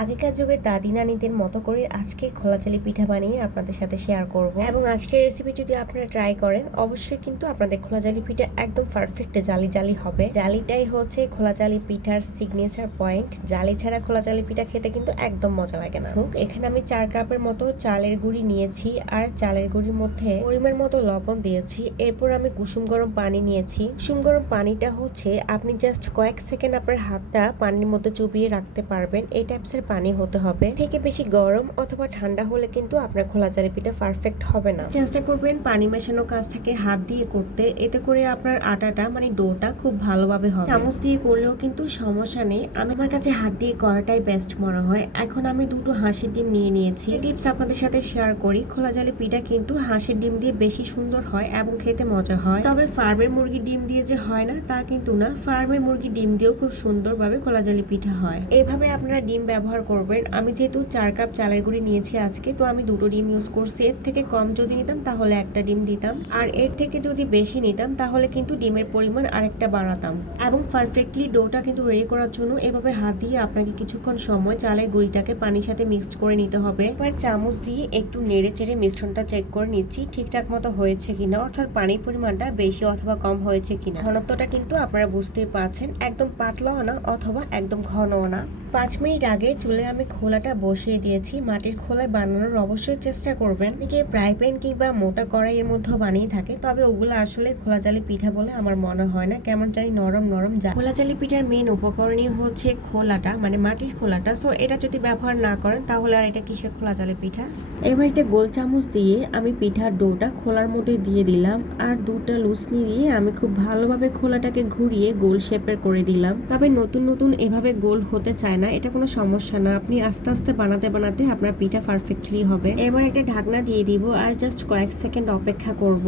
আগেকার যুগের দাদি নানিদের মতো করে আজকে খোলা জালি পিঠা বানিয়ে আপনাদের সাথে শেয়ার করব এবং আজকের রেসিপি যদি আপনারা ট্রাই করেন অবশ্যই কিন্তু আপনাদের খোলা জালি পিঠা একদম পারফেক্ট জালি জালি হবে। জালিটাই হচ্ছে খোলা জালি পিঠার সিগনেচার পয়েন্ট। জালি ছাড়া খোলা জালি পিঠা খেতে কিন্তু একদম মজা লাগে না। এখানে আমি 4 কাপের মতো চালের গুঁড়ি নিয়েছি আর চালের গুঁড়ির মধ্যে পরিমাণ মতো লবণ দিয়েছি। এরপর আমি কুসুম গরম পানি নিয়েছি। কুসুম গরম পানিটা হচ্ছে আপনি জাস্ট কয়েক সেকেন্ড আপনার হাতটা পানির মধ্যে চুবিয়ে রাখতে পারবেন। এই টাইপসের পানি হতে হবে। থেকে বেশি গরম অথবা ঠান্ডা হলে কিন্তু আপনার খোলা জালি পিঠা পারফেক্ট হবে না। চেষ্টা করবেন পানি মেশানো কাজটাকে হাত দিয়ে করতে, এতে করে আপনার আটাটা মানে ডোটা খুব ভালোভাবে হবে। চামচ দিয়ে করলেও কিন্তু সমস্যা নেই, আমার কাছে হাত দিয়ে করাটাই বেস্ট মনে হয়। এখন আমি দুটো হাঁসের ডিম নিয়ে নিয়েছি। টিপস আপনাদের সাথে শেয়ার করি। খোলা জালি পিঠা কিন্তু হাঁসের ডিম দিয়ে বেশি সুন্দর হয় এবং খেতে মজা হয়। তবে ফার্মের মুরগির ডিম দিয়ে যে হয় না তা কিন্তু না, ফার্মের মুরগির ডিম দিয়েও খুব সুন্দরভাবে খোলা জালি পিঠা হয়। এইভাবে আপনারা ডিম ব্যবহার করবেন। আমি যেহেতু 4 কাপ চালের গুঁড়ি নিয়েছি আজকে, তো আমি দুটো ডিম ইউজ করছি। এর থেকে কম যদি নিতাম তাহলে একটা ডিম দিতাম, আর এর থেকে যদি বেশি নিতাম তাহলে কিন্তু ডিমের পরিমাণ আরেকটা বাড়াতাম। এবং পারফেক্টলি ডোটা কিন্তু রেডি করার জন্য এভাবে হাত দিয়ে আপনাকে কিছুক্ষণ সময় চালের গুঁড়িটাকে পানির সাথে মিক্সড করে নিতে হবে। এবার চামচ দিয়ে একটু নেড়ে চেড়ে মিশ্রণটা চেক করে নিচ্ছি ঠিকঠাক মতো হয়েছে কিনা, অর্থাৎ পানির পরিমাণটা বেশি অথবা কম হয়েছে কিনা। ঘনত্বটা কিন্তু আপনারা বুঝতেই পারছেন, একদম পাতলাও না অথবা একদম ঘনও না। 5 মিনিট আগে চুলে আমি খোলাটা বসিয়ে দিয়েছি। মাটির খোলায় বানানোর অবশ্যই চেষ্টা করবেন। অনেকে ফ্রাই প্যান কিংবা মোটা কড়াইয়ের মধ্যে বানিয়ে থাকে, তবে ওগুলো আসলে খোলা জালি পিঠা বলে আমার মনে হয় না, কেমন জানি নরম নরম যায়। খোলা জালি পিঠার মেন উপকরণই হচ্ছে খোলাটা, মানে মাটির খোলাটা। সো এটা যদি ব্যবহার না করেন তাহলে আর এটা কিসের খোলা জালি পিঠা। এবার এটা গোল চামচ দিয়ে আমি পিঠার ডোটা খোলার মধ্যে দিয়ে দিলাম, আর দুটা লুচনি দিয়ে আমি খুব ভালোভাবে খোলাটাকে ঘুরিয়ে গোল শেপের করে দিলাম। তবে নতুন নতুন এভাবে গোল হতে চায় না, এটা কোনো সমস্যা না। আপনি আস্তে আস্তে বানাতে বানাতে আপনার পিঠা পারফেক্টলি হবে। এবার একটা ঢাকনা দিয়ে দিব আর জাস্ট কয়েক সেকেন্ড অপেক্ষা করব।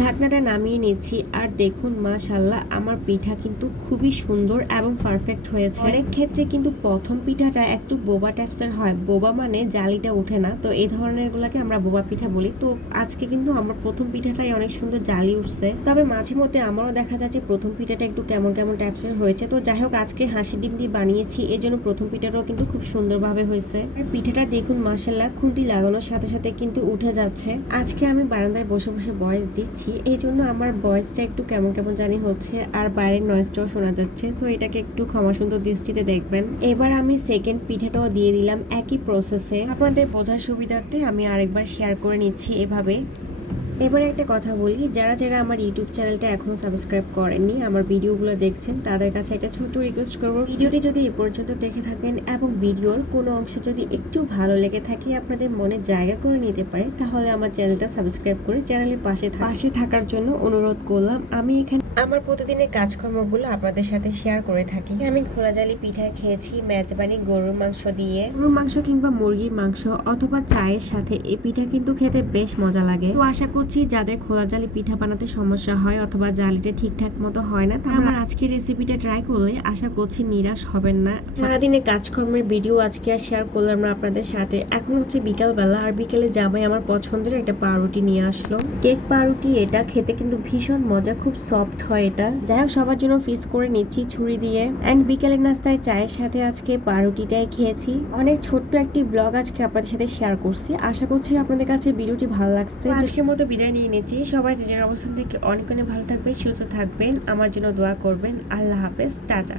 ঢাকনাটা নামিয়ে নিচ্ছি আর দেখুন মাশাআল্লাহ আমার পিঠা কিন্তু খুবই সুন্দর এবং পারফেক্ট হয়েছে। অনেক ক্ষেত্রে কিন্তু প্রথম পিঠাটা একটু বোবা টাইপসের হয়। বোবা মানে জালিটা ওঠে না, তো এই ধরনের গুলাকে আমরা বোবা পিঠা বলি। তো আজকে কিন্তু আমার প্রথম পিঠাটাই অনেক সুন্দর জালি উঠছে। তবে মাঝে মধ্যে আমারও দেখা যাচ্ছে প্রথম পিঠাটা একটু কেমন কেমন টাইপসের হয়েছে। তো যাই হোক, আজকে হাঁসের ডিম দিয়ে বানিয়েছি, এই জন্য প্রথম পিঠাটাও কিন্তু খুব সুন্দরভাবে হয়েছে। আর পিঠাটা দেখুন মাশাআল্লাহ খুন্তি লাগানোর সাথে সাথে কিন্তু উঠে যাচ্ছে। আজকে আমি বারান্দায় বসে বসে ভয়েস দিচ্ছি, এই জন্য আমার ভয়েসটা একটু কেমন কেমন জানি হচ্ছে, আর বাইরের নয়েজটাও শোনা যাচ্ছে। সো এটাকে একটু ক্ষমা সুন্দর দৃষ্টিতে দেখবেন। এবার আমি সেকেন্ড পিঠাটাও দিয়ে দিলাম একই প্রসেসে। আপনাদের বোঝার সুবিধার্থে আমি আরেকবার শেয়ার করে নিচ্ছি এভাবে। এবারে একটা কথা বলি, যারা যারা আমার ইউটিউব চ্যানেলটা এখনো সাবস্ক্রাইব করেননি, আমার ভিডিওগুলো দেখছেন, তাদের কাছে একটা ছোট্ট রিকোয়েস্ট করব, ভিডিওটি যদি এ পর্যন্ত দেখে থাকেন এবং ভিডিওর কোনো অংশে যদি একটু ভালো লেগে থাকে, আপনাদের মনে জায়গা করে নিতে পারে, তাহলে আমার চ্যানেলটা সাবস্ক্রাইব করে চ্যানেলের পাশে থাকার জন্য অনুরোধ করলাম। আমি এখানে আমার প্রতিদিনের কাজকর্মগুলো আপনাদের সাথে শেয়ার করে থাকি। আমি খোলা জালি পিঠা খেয়েছি মেজবানি গরুর মাংস দিয়ে। গরুর মাংস কিংবা মুরগির মাংস অথবা চায়ের সাথে এই পিঠা কিন্তু খেতে বেশ মজা লাগে। তো আশা করছি যাদের খোলা জালি পিঠা বানাতে সমস্যা হয় অথবা জালিটা ঠিকঠাক মতো হয় না, তারা আমার আজকের রেসিপিটা ট্রাই করলে আশা করছি নিরাশ হবেন না। সারাদিনে কাজকর্মের ভিডিও আজকে আর শেয়ার করলাম না আপনাদের সাথে। এখন হচ্ছে বিকালবেলা, আর বিকেলে জামাই আমার পছন্দের একটা পাউরুটি নিয়ে আসলো, কেক পাউরুটি। এটা খেতে কিন্তু ভীষণ মজা, খুব সফট হয় এটা। যাই হোক, সবার জন্য পিস করে নিচ্ছি ছুরি দিয়ে। এন্ড বিকেলের নাস্তায় চায়ের সাথে আজকে পাউরুটিটাই খেয়েছি। অনেক ছোট্ট একটি ব্লগ আজকে আপনাদের সাথে শেয়ার করছি। আশা করছি আপনাদের কাছে ভিডিওটি ভালো লাগছে। আজকের মতো বিদায় নিয়ে নিচ্ছি। সবাই যে যার অবস্থান থেকে অনেক অনেক ভালো থাকবেন, সুস্থ থাকবেন, আমার জন্য দোয়া করবেন। আল্লাহ হাফেজ, টাটা।